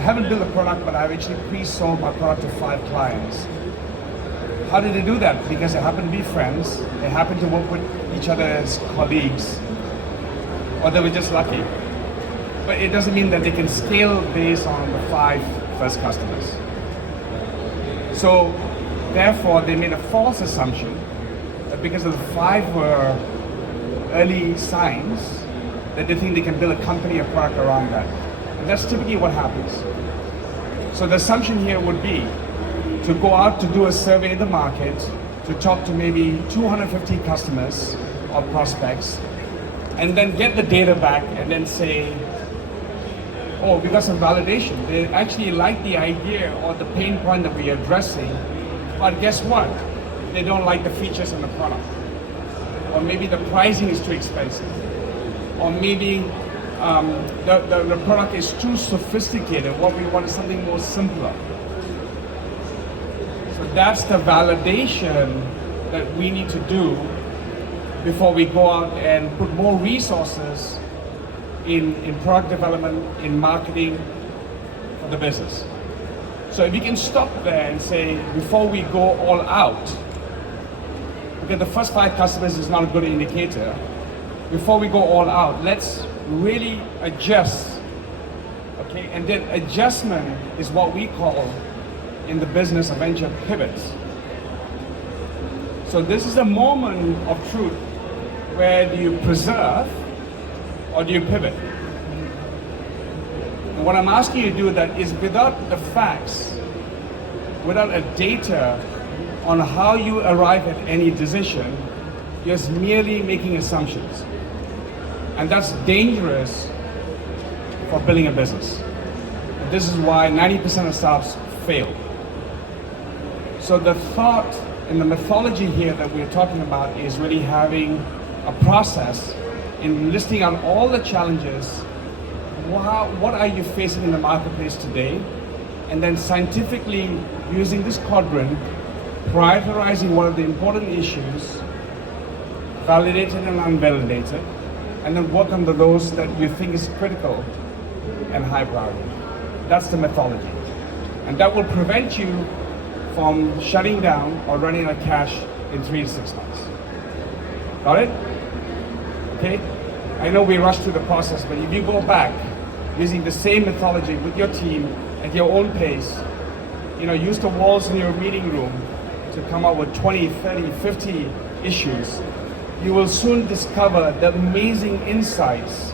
I haven't built a product, but I've actually pre-sold my product to 5 clients. How did they do that? Because they happen to be friends, they happen to work with each other as colleagues, or they were just lucky. But it doesn't mean that they can scale based on the 5 first customers. So therefore, they made a false assumption that because of the 5 were early signs, that they think they can build a company, a product around that. And that's typically what happens. So the assumption here would be to go out to do a survey in the market, to talk to maybe 250 customers or prospects, and then get the data back and then say, oh, we got some validation. They actually like the idea or the pain point that we're addressing, but guess what? They don't like the features in the product. Or maybe the pricing is too expensive. Or maybe the product is too sophisticated. What we want is something more simpler. So that's the validation that we need to do before we go out and put more resources in product development, in marketing for the business. So if you can stop there and say, before we go all out, because the first 5 customers is not a good indicator, before we go all out, let's really adjust, okay? And then adjustment is what we call in the business of venture pivots. So this is a moment of truth where do you preserve or do you pivot? And what I'm asking you to do that is without the facts, without a data on how you arrive at any decision, you're just merely making assumptions. And that's dangerous for building a business. And this is why 90% of startups fail. So the thought and the methodology here that we're talking about is really having a process in listing out all the challenges, what are you facing in the marketplace today, and then scientifically using this quadrant, prioritizing what are the important issues, validated and unvalidated, and then work on those that you think is critical and high priority. That's the methodology. And that will prevent you from shutting down or running out of cash in 3 to 6 months. Got it? Okay? I know we rushed through the process, but if you go back using the same methodology with your team at your own pace, use the walls in your meeting room to come up with 20, 30, 50 issues, you will soon discover the amazing insights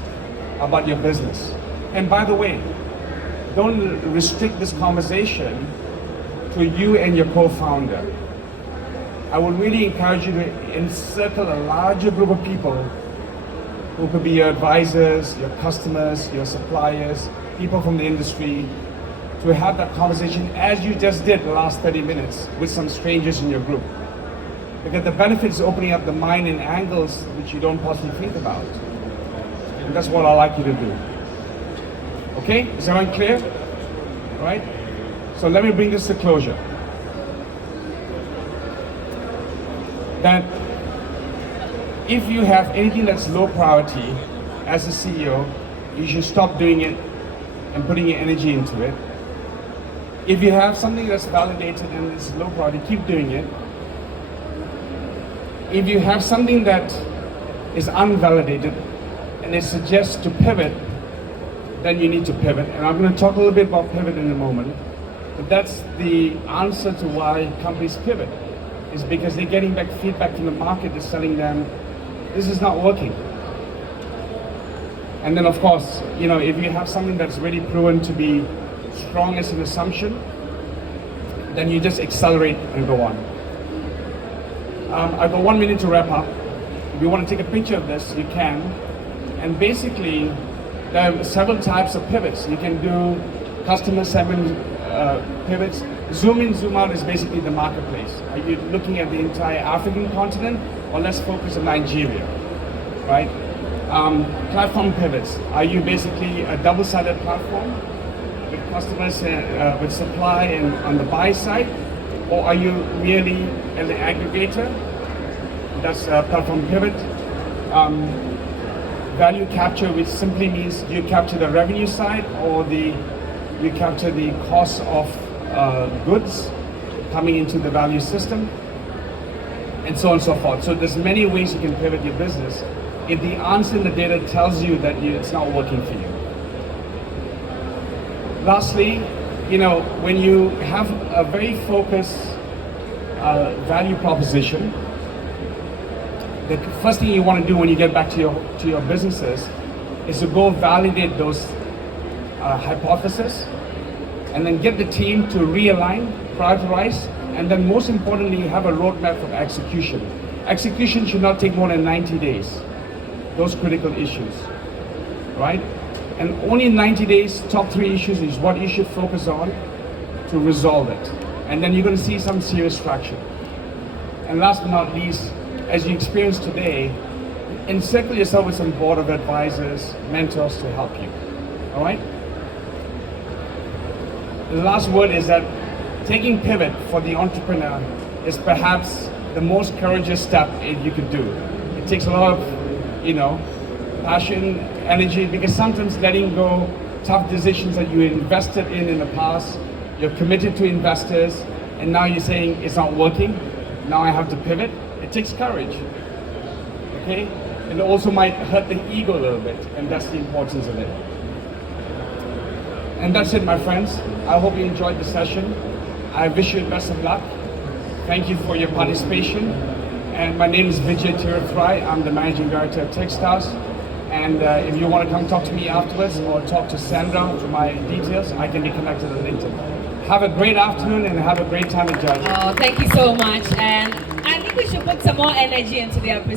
about your business. And by the way, don't restrict this conversation to you and your co-founder. I would really encourage you to encircle a larger group of people who could be your advisors, your customers, your suppliers, people from the industry, to have that conversation as you just did the last 30 minutes with some strangers in your group. Because the benefit is opening up the mind in angles which you don't possibly think about. And that's what I'd like you to do. Okay, is everyone clear? All right? So let me bring this to closure. That if you have anything that's low priority as a CEO, you should stop doing it and putting your energy into it. If you have something that's validated and it's low priority, keep doing it. If you have something that is unvalidated and it suggests to pivot, then you need to pivot. And I'm going to talk a little bit about pivot in a moment. But that's the answer to why companies pivot, is because they're getting back feedback from the market that's telling them, this is not working. And then of course, if you have something that's really proven to be strong as an assumption, then you just accelerate and go on. I've got 1 minute to wrap up. If you want to take a picture of this, you can. And basically, there are several types of pivots. You can do customer segment pivots. Zoom in, zoom out is basically the marketplace. Are you looking at the entire African continent, or let's focus on Nigeria, right? Platform pivots. Are you basically a double-sided platform with customers, with supply and on the buy side, or are you really an aggregator? That's a platform pivot. Value capture, which simply means do you capture the revenue side or the you capture the cost of goods coming into the value system, and so on and so forth. So there's many ways you can pivot your business if the answer in the data tells you that it's not working for you. Lastly, when you have a very focused value proposition, the first thing you want to do when you get back to your businesses is to go validate those hypotheses, and then get the team to realign, prioritize, and then most importantly, have a roadmap for execution. Execution should not take more than 90 days, those critical issues, right? And only in 90 days, top 3 issues is what you should focus on to resolve it. And then you're going to see some serious traction. And last but not least, as you experience today, encircle yourself with some board of advisors, mentors to help you, all right? The last word is that taking pivot for the entrepreneur is perhaps the most courageous step you could do. It takes a lot of, passion, energy, because sometimes letting go tough decisions that you invested in the past, you're committed to investors, and now you're saying it's not working, now I have to pivot. It takes courage, okay? It also might hurt the ego a little bit, and that's the importance of it. And that's it, my friends. I hope you enjoyed the session. I wish you the best of luck. Thank you for your participation. And my name is Vijay Tirathrai. I'm the Managing Director of Techstars. And if you want to come talk to me afterwards or talk to Sandra for my details, I can be connected on LinkedIn. Have a great afternoon and have a great time at Judge. Oh, thank you so much. And I think we should put some more energy into the episode.